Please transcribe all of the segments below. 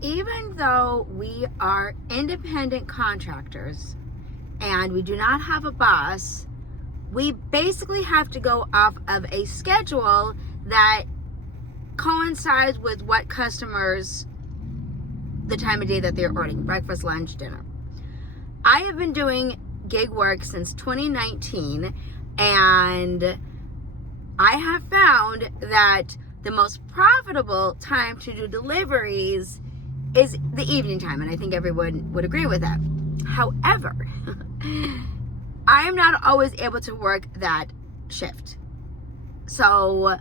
even though we are independent contractors and we do not have a boss, we basically have to go off of a schedule that coincides with what customers, the time of day that they're ordering, breakfast, lunch, dinner. I have been doing gig work since 2019, and I have found that the most profitable time to do deliveries is the evening time, and I think everyone would agree with that. However, I am not always able to work that shift. So,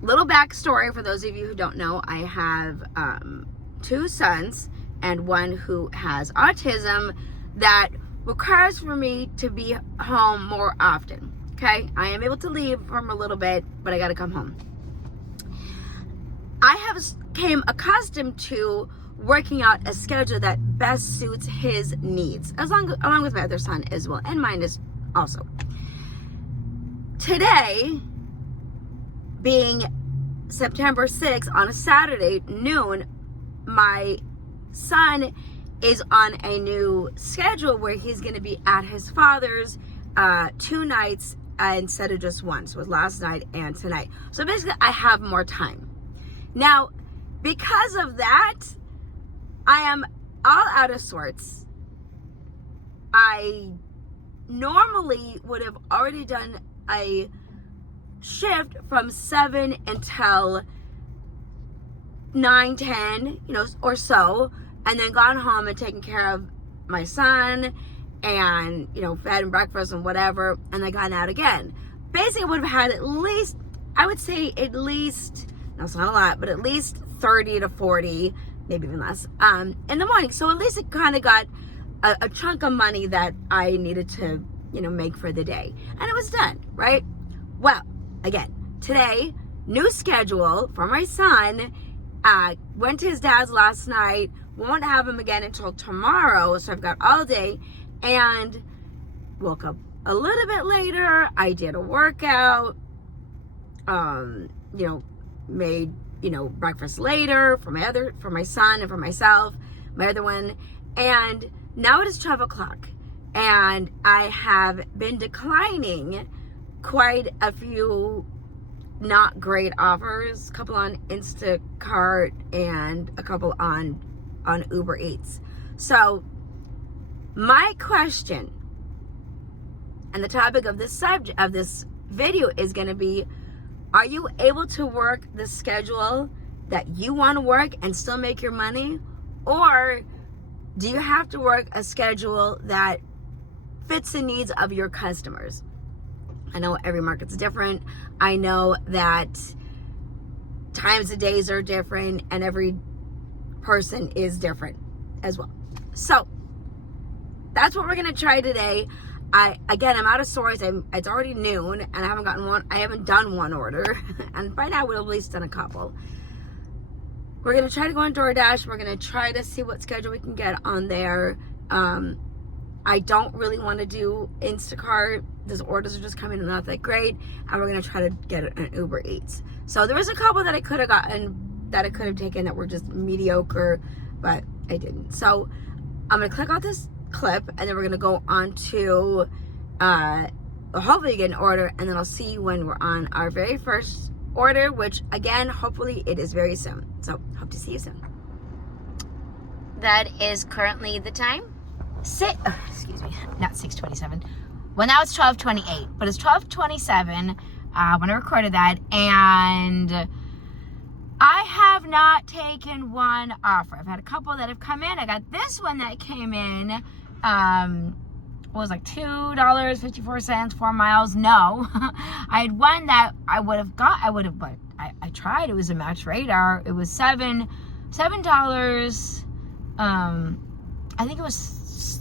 little backstory for those of you who don't know, I have 2 sons and one who has autism that requires for me to be home more often. Okay, I am able to leave from a little bit, but I got to come home. I have came accustomed to working out a schedule that best suits his needs, along with my other son as well, and mine is also. Today, being September 6th on a Saturday noon, my son is on a new schedule where he's going to be at his father's 2 nights instead of just one. So it was last night and tonight. So basically, I have more time. Now, because of that, I am all out of sorts. I normally would have already done a shift from 7 until 9, 10, or so, and then gone home and taken care of my son and, fed and breakfast and whatever, and then gone out again. Basically, I would have had at least, I would say at least, no, it's not a lot, but at least 30 to 40, maybe even less, in the morning. So at least it kind of got a chunk of money that I needed to, make for the day. And it was done, right? Well, again, today, new schedule for my son. Went to his dad's last night. Won't have him again until tomorrow. So I've got all day. And woke up a little bit later. I did a workout. Made, breakfast later for my son and for myself, my other one. And now it is 12 o'clock. And I have been declining quite a few not great offers, a couple on Instacart and a couple on Uber Eats. So my question and the topic of this subject of this video is going to be, are you able to work the schedule that you want to work and still make your money? Or do you have to work a schedule that fits the needs of your customers? I know every market's different. I know that times of days are different and every person is different as well. So that's what we're going to try today. I'm out of sorts. It's already noon and I haven't done one order. And by now we've at least done a couple. We're going to try to go on DoorDash. We're going to try to see what schedule we can get on there. I don't really want to do Instacart. Those orders are just coming in not that great. And we're going to try to get it on Uber Eats. So there was a couple that I could have gotten, that I could have taken that were just mediocre, but I didn't. So I'm going to click on this clip and then we're going to go on to hopefully get an order, and then I'll see you when we're on our very first order, which again, hopefully it is very soon. So hope to see you soon. That is currently the time. Excuse me, not 6:27. Well, now it's 12:28, but it's 12:27 when I recorded that, and I have not taken one offer. I've had a couple that have come in. I got this one that came in, was like $2.54, 4 miles. No, I had one that but I tried. It was a Match Radar. It was $7. I think it was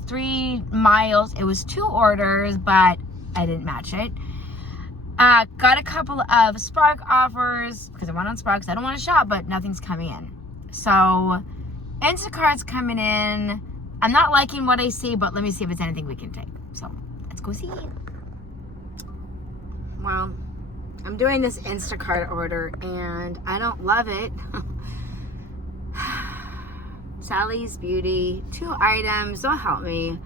3 miles. It was 2 orders, but I didn't match it. Got a couple of Spark offers because I went on Spark because I don't want to shop, but nothing's coming in. So Instacart's coming in. I'm not liking what I see, but let me see if it's anything we can take. So let's go see. Well, I'm doing this Instacart order and I don't love it. Sally's Beauty, 2 items. They'll help me,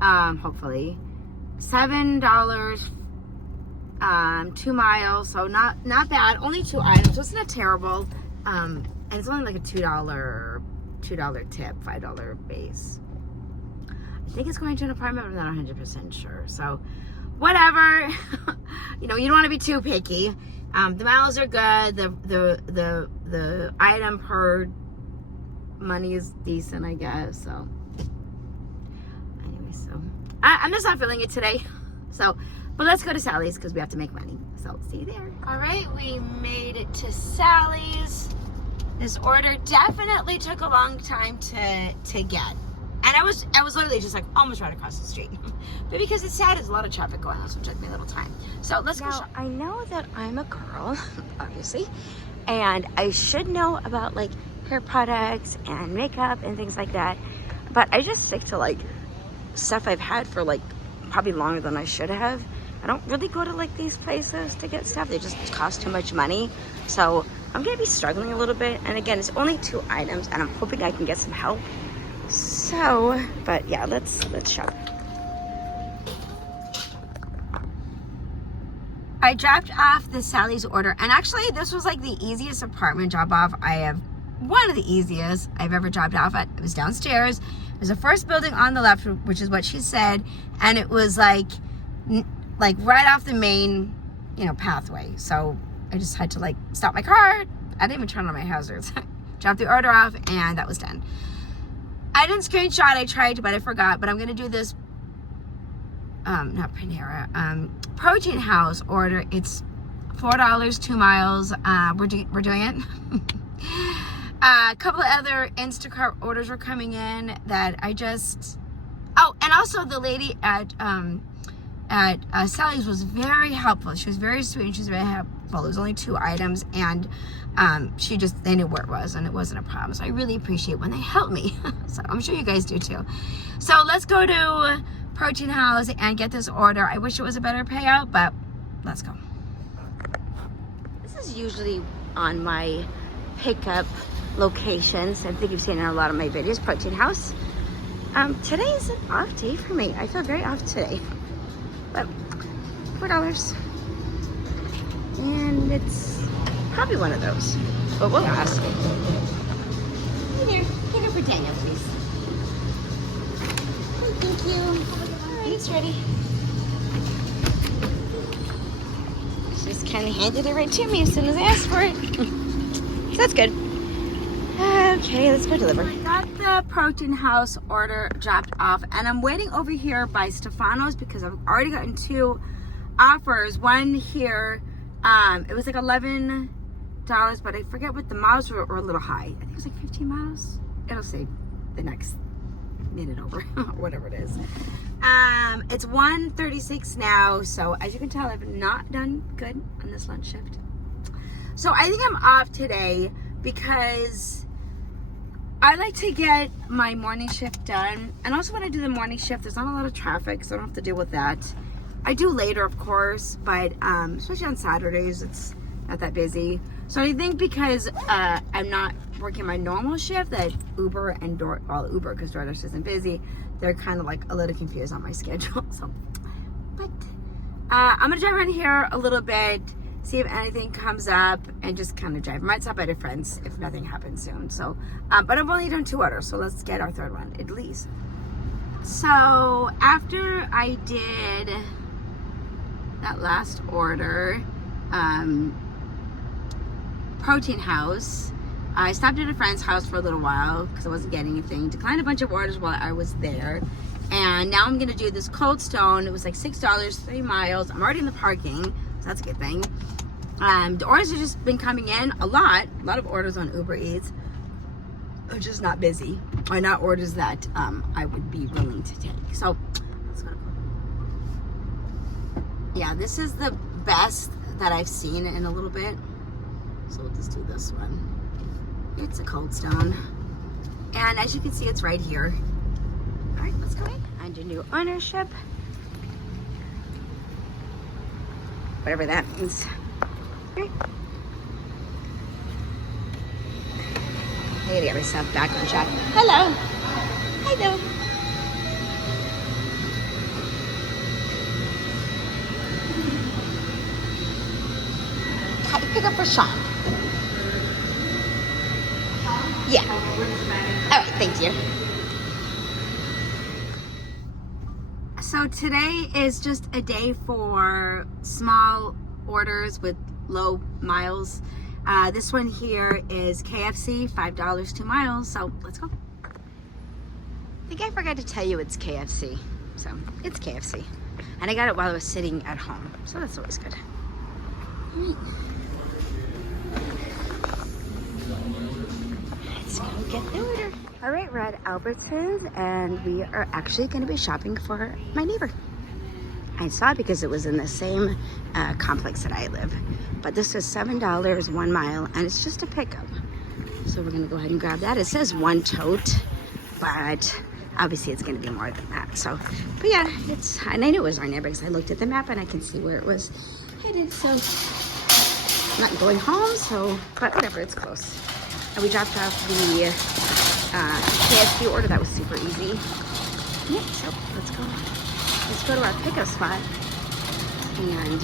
hopefully. $7, 2 miles, so not bad. Only 2 items, so it's not terrible. And it's only like a $2 tip, $5 base. I think it's going to an apartment, but I'm not 100% sure. So, whatever. You know, you don't want to be too picky. The miles are good. The item per money is decent, I guess. So, anyway, so I'm just not feeling it today. So, but let's go to Sally's because we have to make money. So, see you there. All right, we made it to Sally's. This order definitely took a long time to get. And I was literally just like almost right across the street. But because it's sad, there's a lot of traffic going on, so it took me a little time. So let's go shop. I know that I'm a girl, obviously, and I should know about like hair products and makeup and things like that. But I just stick to like stuff I've had for like probably longer than I should have. I don't really go to like these places to get stuff. They just cost too much money. So I'm gonna be struggling a little bit. And again, it's only 2 items and I'm hoping I can get some help. So, but yeah, let's shop. I dropped off the Sally's order, and actually this was like the easiest apartment drop off one of the easiest I've ever dropped off at. It was downstairs. It was the first building on the left, which is what she said, and it was like right off the main, pathway. So I just had to like stop my car. I didn't even turn on my hazards. Dropped the order off, and that was done. I didn't screenshot. I tried to, but I forgot. But I'm gonna do this. Not Panera. Protein House order. It's $4, 2 miles. We're doing it. A couple of other Instacart orders were coming in that I just. Oh, and also the lady at Sally's was very helpful. She was very sweet and she was very helpful. It was only 2 items, and they knew where it was, and it wasn't a problem. So I really appreciate when they help me. So I'm sure you guys do too. So let's go to Protein House and get this order. I wish it was a better payout, but let's go. This is usually on my pickup locations. I think you've seen it in a lot of my videos. Protein House. Today is an off day for me. I feel very off today. But $4. And it's probably one of those. But we'll ask. Hey there. Get it for Daniel, please. Oh, thank you. All right, it's ready. She just kind of handed it right to me as soon as I asked for it. So that's good. Okay, let's go deliver. I got the Protein House order dropped off, and I'm waiting over here by Stefano's because I've already gotten 2 offers. One here, it was like $11, but I forget what the miles were a little high. I think it was like 15 miles. It'll say the next minute over, whatever it is. It's 1:36 now, so as you can tell, I've not done good on this lunch shift. So I think I'm off today because I like to get my morning shift done. And also when I do the morning shift, there's not a lot of traffic, so I don't have to deal with that. I do later, of course, but especially on Saturdays, it's not that busy. So I think because I'm not working my normal shift, that Uber and Uber, because DoorDash isn't busy, they're kind of like a little confused on my schedule. So, but I'm gonna drive around here a little bit, see if anything comes up, and just kind of drive. I might stop at a friend's if nothing happens soon. So, but I've only done 2 orders, so let's get our 3rd one at least. So after I did that last order, Protein House, I stopped at a friend's house for a little while because I wasn't getting anything. Declined a bunch of orders while I was there. And now I'm gonna do this Cold Stone. It was like $6, 3 miles. I'm already in the parking, so that's a good thing. The orders have just been coming in a lot of orders on Uber Eats. Are just not busy, or not orders that I would be willing to take. So let's go. Yeah, this is the best that I've seen in a little bit. So we'll just do this one. It's a Cold Stone. And as you can see, it's right here. All right, let's go in. Under new ownership. Whatever that means. Okay. gotta get myself back on track. Hello. Hello. Pick up for Sean. Yeah. All right, thank you. So today is just a day for small orders with low miles. This one here is KFC, $5, 2 miles. So let's go. I think I forgot to tell you it's KFC. So it's KFC. And I got it while I was sitting at home. So that's always good. All right. Let's go get the order. All right, we're at Albertsons and we are actually going to be shopping for my neighbor. I saw it because it was in the same complex that I live. But this is $7, 1 mile, and it's just a pickup. So we're going to go ahead and grab that. It says 1 tote, but obviously it's going to be more than that. So, but yeah, and I knew it was our neighbor because I looked at the map and I can see where it was headed. So I'm not going home, so, but whatever, it's close. And we dropped off the KFC order. That was super easy. Yeah, so let's go to our pickup spot and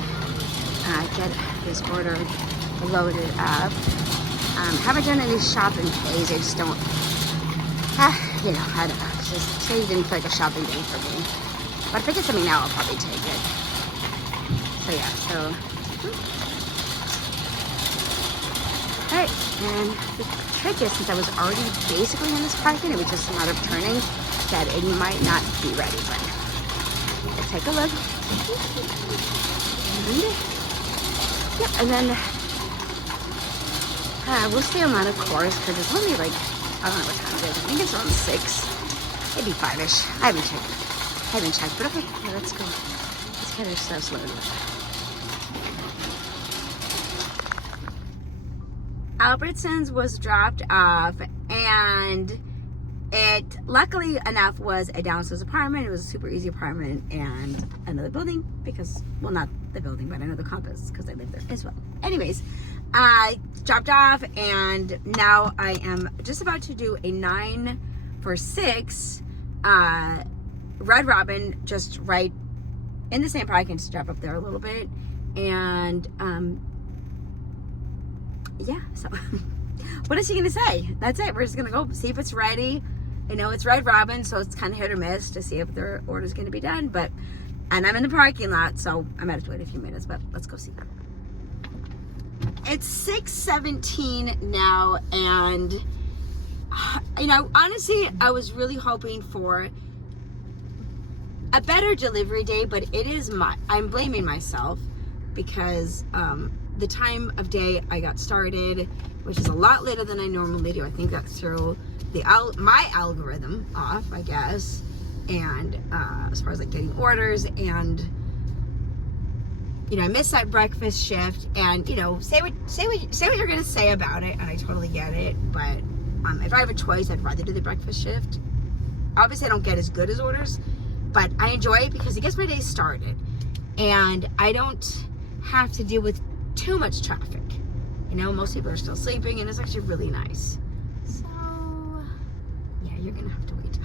get this order loaded up. Haven't done any shopping days. I just don't, you know, I don't know. It's just, today didn't feel like a shopping day for me. But if I get something now, I'll probably take it. So yeah, so. Alright, and the trick is, since I was already basically in this parking, it was just a matter of turning, that it might not be ready, but let's take a look. And, yeah, and then we'll stay on of course, because it's only like, I don't know what time it is. I think it's around 6, maybe 5-ish. I haven't checked, but okay, yeah, let's go. Let's get ourselves loaded up. Albertsons was dropped off, and it, luckily enough, was a downstairs apartment. It was a super easy apartment and another building because, well, not the building, but another campus because I live there as well. Anyways, I dropped off, and now I am just about to do a 9 for 6 Red Robin, just right in the same park. I can just drive up there a little bit, and yeah, so what is she gonna say? That's it. We're just gonna go see if it's ready. I know it's Red Robin, so it's kind of hit or miss to see if their order's gonna be done, but, and I'm in the parking lot, so I might have to wait a few minutes, but let's go see. It's 6:17 now, and you know, honestly, I was really hoping for a better delivery day, but it is I'm blaming myself because the time of day I got started, which is a lot later than I normally do. I think that threw my algorithm off, I guess. And as far as like getting orders, and you know, I missed that breakfast shift. And you know, say what you're gonna say about it, and I totally get it. But if I have a choice, I'd rather do the breakfast shift. Obviously, I don't get as good as orders, but I enjoy it because it gets my day started, and I don't have to deal with too much traffic. You know, most people are still sleeping, and it's actually really nice. So yeah, you're gonna have to wait.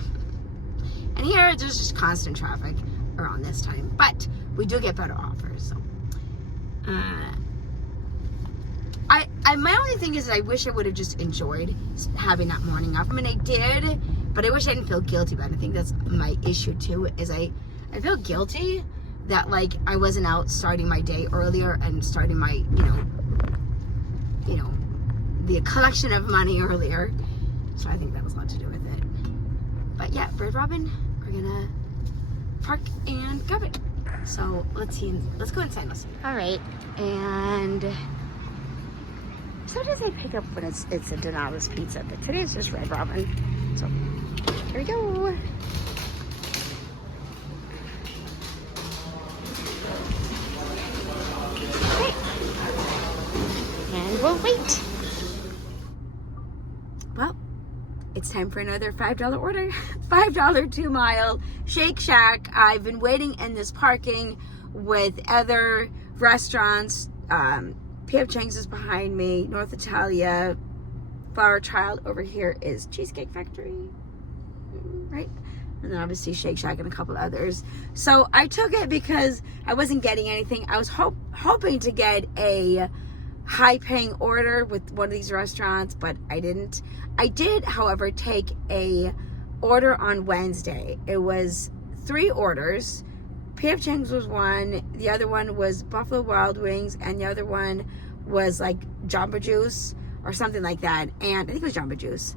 And here there's just constant traffic around this time, but we do get better offers. So my only thing is I wish I would have just enjoyed having that morning off. I mean, I did, but I wish I didn't feel guilty about it. I think that's my issue too, is I feel guilty that like I wasn't out starting my day earlier and starting my, you know, the collection of money earlier. So I think that was a lot to do with it. But yeah, Red Robin, we're gonna park and grab it. So let's go inside. All right, and sometimes I pick up when it's a Donato's pizza, but today it's just Red Robin. So here we go. We'll wait. Well, it's time for another $5 order. $5 2 mile Shake Shack. I've been waiting in this parking with other restaurants. P.F. Chang's is behind me, North Italia, Flower Child. Over here is Cheesecake Factory, right? And then obviously Shake Shack and a couple others. So I took it because I wasn't getting anything. I was hoping to get a high-paying order with one of these restaurants, but I didn't. I did, however, take a order on Wednesday. It was 3 orders. P.F. Chang's was one. The other one was Buffalo Wild Wings, and the other one was like Jamba Juice or something like that. And I think it was Jamba Juice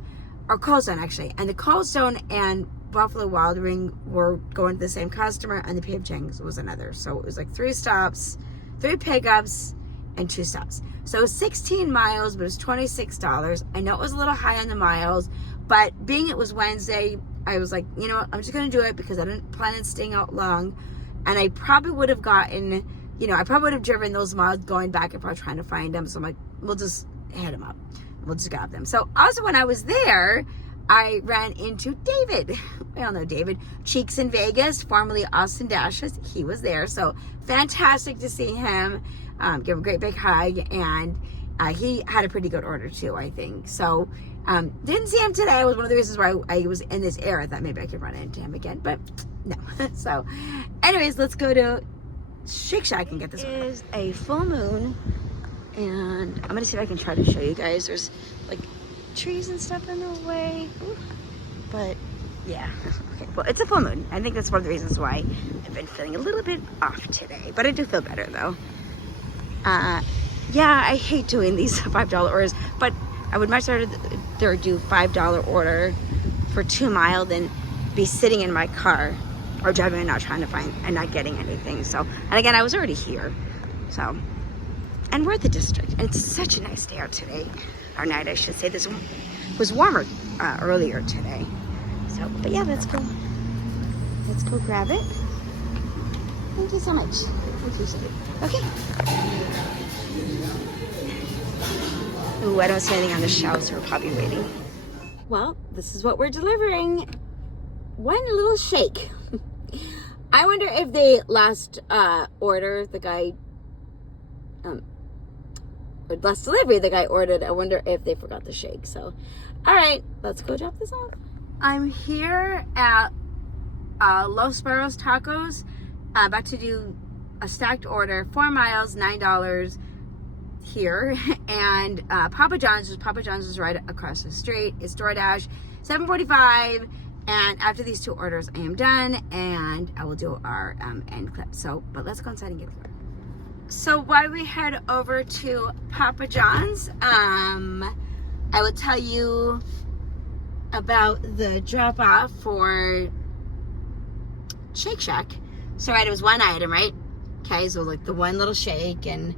or Cold Stone, actually. And the Cold Stone and Buffalo Wild Wing were going to the same customer, and the P.F. Chang's was another. So it was like 3 stops, 3 pickups, and 2 stops. So it was 16 miles, but it was $26. I know it was a little high on the miles, but being it was Wednesday, I was like, you know what, I'm just going to do it because I didn't plan on staying out long. And I probably would have gotten, you know, I probably would have driven those miles going back and probably trying to find them. So I'm like, we'll just hit them up. We'll just grab them. So also when I was there, I ran into David. We all know David. Cheeks in Vegas, formerly Austin Dashes. He was there. So fantastic to see him. Give him a great big hug. And he had a pretty good order too, I think. So didn't see him today. It was one of the reasons why I was in this area. I thought maybe I could run into him again, but no. So anyways, let's go to Shake Shack and get this. It is a full moon, and I'm gonna see if I can try to show you guys. There's like trees and stuff in the way. Ooh. But yeah, okay, well, it's a full moon. I think that's one of the reasons why I've been feeling a little bit off today, but I do feel better though. Yeah, I hate doing these $5 orders, but I would much rather do $5 order for 2 miles than be sitting in my car or driving and not trying to find and not getting anything. So, and again, I was already here. So, and we're at the district, and it's such a nice day out today, or night, I should say. This was warmer earlier today. So, but yeah, let's go. Let's go grab it. Thank you so much. Okay. Ooh, I don't see anything on the shelves, so we're probably waiting. Well, this is what we're delivering. One little shake. I wonder if they last order, the guy, last delivery, the guy ordered, I wonder if they forgot the shake. So, all right, let's go drop this off. I'm here at Los Barros Tacos, about to do a stacked order, 4 miles, $9 here, and Papa John's is right across the street. It's DoorDash, 7:45, and after these 2 orders, I am done, and I will do our end clip. So, but let's go inside and get through. So while we head over to Papa John's, I will tell you about the drop-off for Shake Shack. So right, it was one item, right? Okay, so like the one little shake, and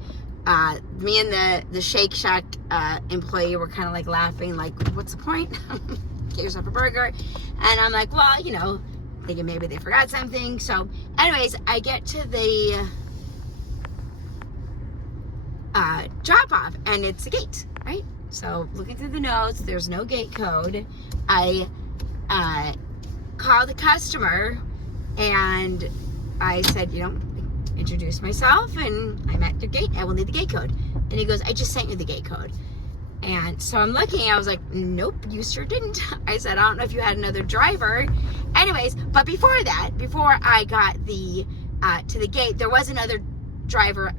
me and the Shake Shack employee were kind of like laughing, like, what's the point? Get yourself a burger. And I'm like, well, you know, thinking maybe they forgot something. So anyways, I get to the drop off, and it's a gate, right? So looking through the notes, there's no gate code. I call the customer, and I said, you know, introduce myself, and I'm at the gate. I will need the gate code. And he goes, I just sent you the gate code. And so I'm looking, I was like, nope, you sure didn't. I said, I don't know if you had another driver. Anyways, but before that, before I got the to the gate, there was another driver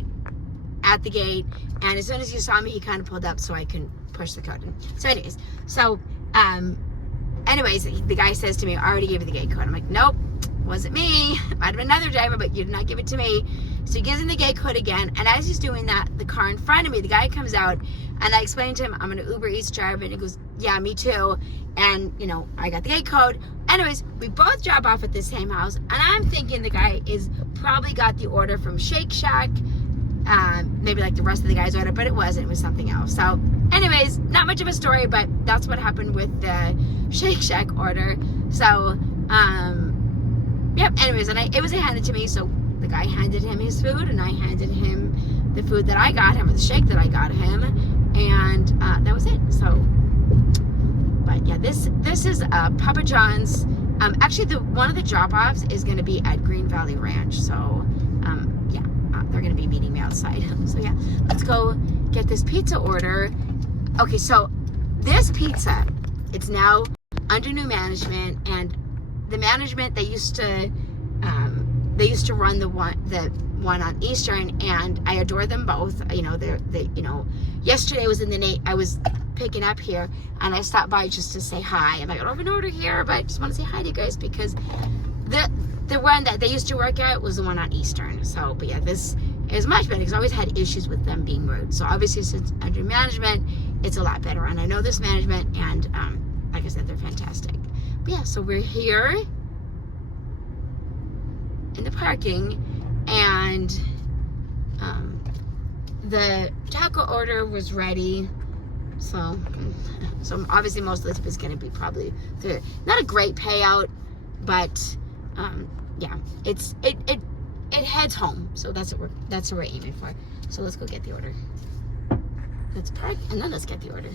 at the gate, and as soon as he saw me, he kind of pulled up so I can push the code in. So anyways, the guy says to me, I already gave you the gate code. I'm like, nope, wasn't me. Might have been another driver, but you did not give it to me. So he gives him the gate code again, and as he's doing that, the car in front of me, the guy comes out, and I explained to him, I'm an Uber Eats driver, and he goes, yeah, me too. And, you know, I got the gate code. Anyways, we both drop off at the same house, and I'm thinking the guy is probably got the order from Shake Shack, maybe like the rest of the guys' order, but it wasn't. It was something else. So anyways, not much of a story, but that's what happened with the Shake Shack order. So, yep, anyways, and it was handed to me, so the guy handed him his food, and I handed him the food that I got him, or the shake that I got him, and that was it. So, but yeah, this is Papa John's. Actually, one of the drop-offs is going to be at Green Valley Ranch, so yeah, they're going to be meeting me outside. So yeah, let's go get this pizza order. Okay, so this pizza, it's now under new management, and the management, they used to run the one on Eastern, and I adore them both. You know, yesterday I was picking up here, and I stopped by just to say hi. I'm like, I don't have an order here, but I just want to say hi to you guys, because the one that they used to work at was the one on Eastern. So, but yeah, this is much better, because I always had issues with them being rude. So obviously, since under management, it's a lot better, and I know this management, and like I said, they're fantastic. But yeah, so we're here in the parking, and the taco order was ready. So obviously most of this is going to be probably not a great payout, but yeah, it heads home. So that's what we're aiming for. So let's go get the order. Let's park, and then let's get the order.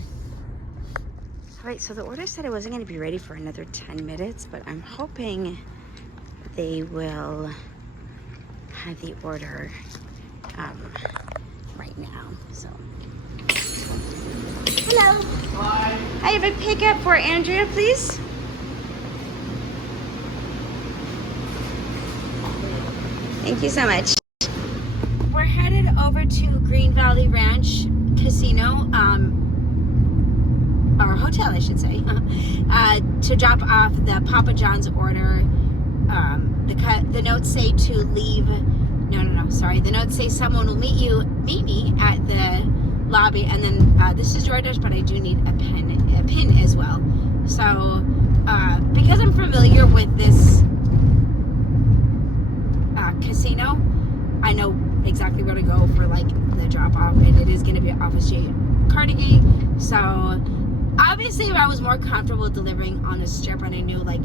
All right, so the order said it wasn't going to be ready for another 10 minutes, but I'm hoping they will have the order right now. So, hello. Hi. I have a pickup for Andrea, please. Thank you so much. We're headed over to Green Valley Ranch Casino, or hotel, I should say, to drop off the Papa John's order. The notes say to leave. No, sorry. The notes say someone will meet me at the lobby, and then this is DoorDash, but I do need a pin as well. So because I'm familiar with this casino, I know exactly where to go for like the drop off, and it is going to be off of Street Carnegie. So obviously, if I was more comfortable delivering on the strip, and I knew like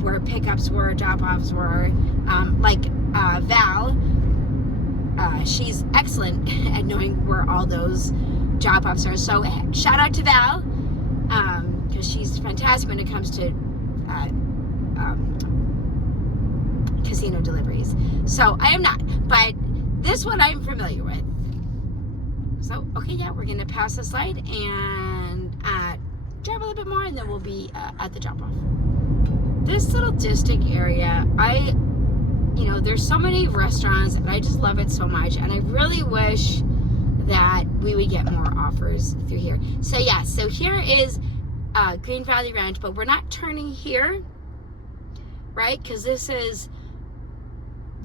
where pickups were, drop offs were, like Val, she's excellent at knowing where all those drop offs are. So shout out to Val, because she's fantastic when it comes to casino deliveries. So I am not, but this one I'm familiar with. So okay, yeah, we're gonna pass this light and drive a little bit more, and then we'll be at the drop off. This little district area, there's so many restaurants, and I just love it so much, and I really wish that we would get more offers through here. So yeah, so here is Green Valley Ranch, but we're not turning here, right? Because this is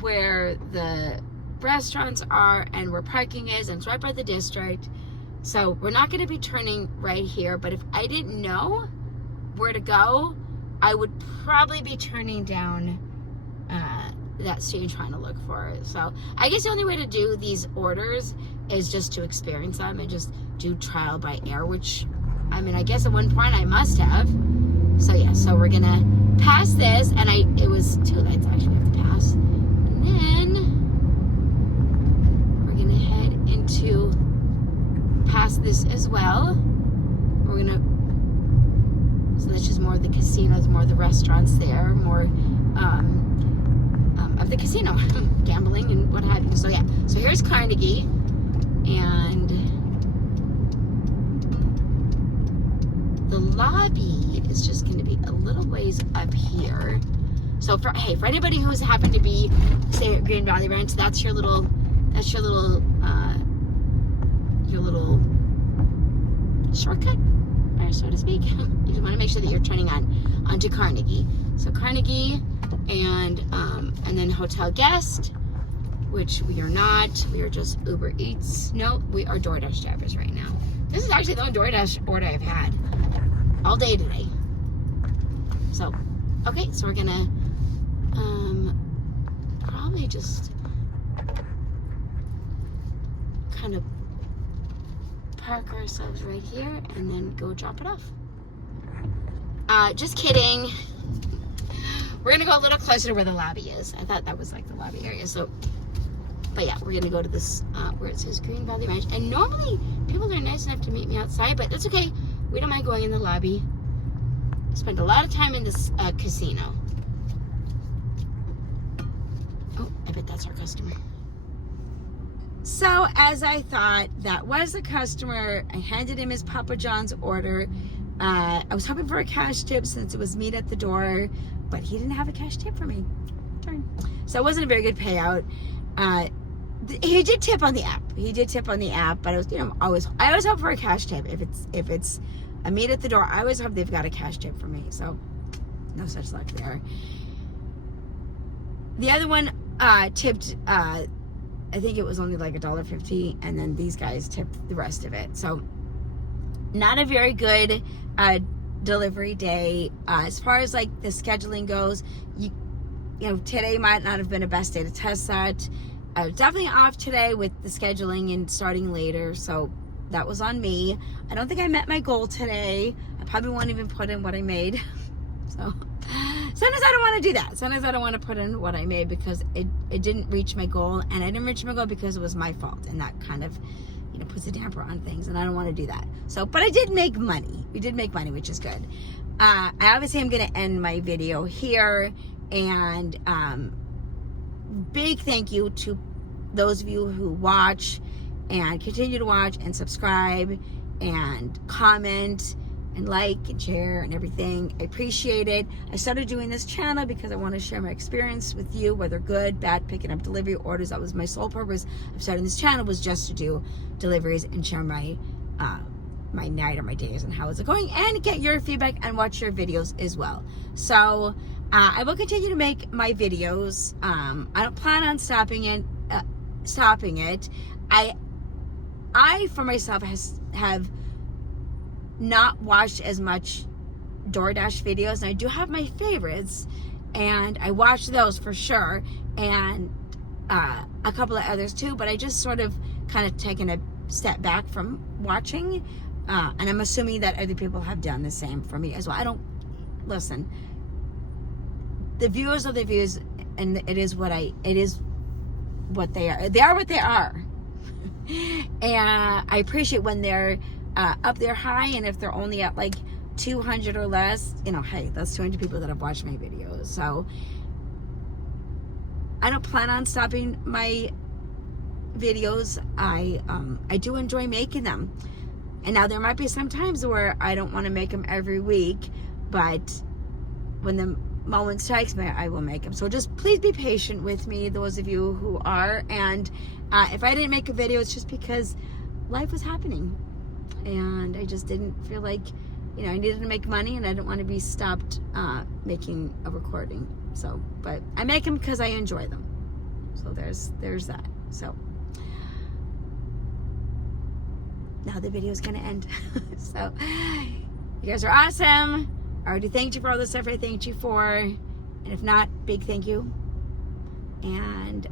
where the restaurants are and where parking is, and it's right by the district. So we're not going to be turning right here, but if I didn't know where to go, I would probably be turning down that street and trying to look for it. So I guess the only way to do these orders is just to experience them and just do trial by air, which, I mean, I guess at one point I must have. So yeah, so we're gonna pass this, and it was 2 lights actually we have to pass. And then we're gonna head into past this as well. We're gonna, so that's just more of the casinos, more of the restaurants there, more of the casino, gambling and what have you. So yeah, so here's Carnegie, and the lobby is just going to be a little ways up here. So for anybody who's happened to be staying at Green Valley Ranch, that's your little shortcut, or so to speak. You just want to make sure that you're turning onto Carnegie. So Carnegie, and then Hotel Guest, which we are not. We are just Uber Eats. No, we are DoorDash drivers right now. This is actually the only DoorDash order I've had all day today. So, okay, so we're gonna probably just kind of park ourselves right here and then go drop it off. Just kidding. We're gonna go a little closer to where the lobby is. I thought that was like the lobby area. So, but yeah, we're gonna go to this where it says Green Valley Ranch. And normally people are nice enough to meet me outside, but that's okay. We don't mind going in the lobby. Spend a lot of time in this casino. Oh, I bet that's our customer. So as I thought, that was the customer. I handed him his Papa John's order. I was hoping for a cash tip since it was meet at the door, but he didn't have a cash tip for me. Darn. So it wasn't a very good payout. He did tip on the app. But I was, I always hope for a cash tip. If it's a meet at the door, I always hope they've got a cash tip for me. So no such luck there. The other one tipped, I think it was only like $1.50, and then these guys tipped the rest of it. So not a very good delivery day. As far as like the scheduling goes, today might not have been the best day to test that. I was definitely off today with the scheduling and starting later, so that was on me. I don't think I met my goal today. I probably won't even put in what I made. So sometimes I don't want to do that. Sometimes I don't want to put in what I made because it didn't reach my goal, and I didn't reach my goal because it was my fault, and that kind of puts a damper on things, and I don't want to do that. So, but I did make money. We did make money, which is good. I obviously am going to end my video here, and big thank you to those of you who watch and continue to watch and subscribe and comment and like and share and everything. I appreciate it. I started doing this channel because I want to share my experience with you, whether good, bad, picking up delivery orders. That was my sole purpose of starting this channel, was just to do deliveries and share my my night or my days and how is it going, and get your feedback and watch your videos as well. So I will continue to make my videos. I don't plan on stopping it. I for myself have not watched as much DoorDash videos, and I do have my favorites, and I watch those for sure, and a couple of others too, but I just sort of kind of taken a step back from watching, and I'm assuming that other people have done the same for me as well. Listen, the viewers are the views, and it is what they are. They are what they are. And I appreciate when they're up there high, and if they're only at like 200 or less, hey, that's 200 people that have watched my videos. So I don't plan on stopping my videos. I do enjoy making them, and now there might be some times where I don't want to make them every week, but when the moment strikes me, I will make them. So just please be patient with me, those of you who are. And if I didn't make a video, it's just because life was happening, and I just didn't feel like, I needed to make money, and I didn't want to be stopped making a recording. So, but I make them because I enjoy them. So there's that. So now the video is going to end. So you guys are awesome. I already thanked you for all the stuff I thanked you for. And if not, big thank you. And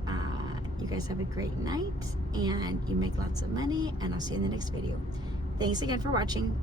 you guys have a great night, and you make lots of money, and I'll see you in the next video. Thanks again for watching.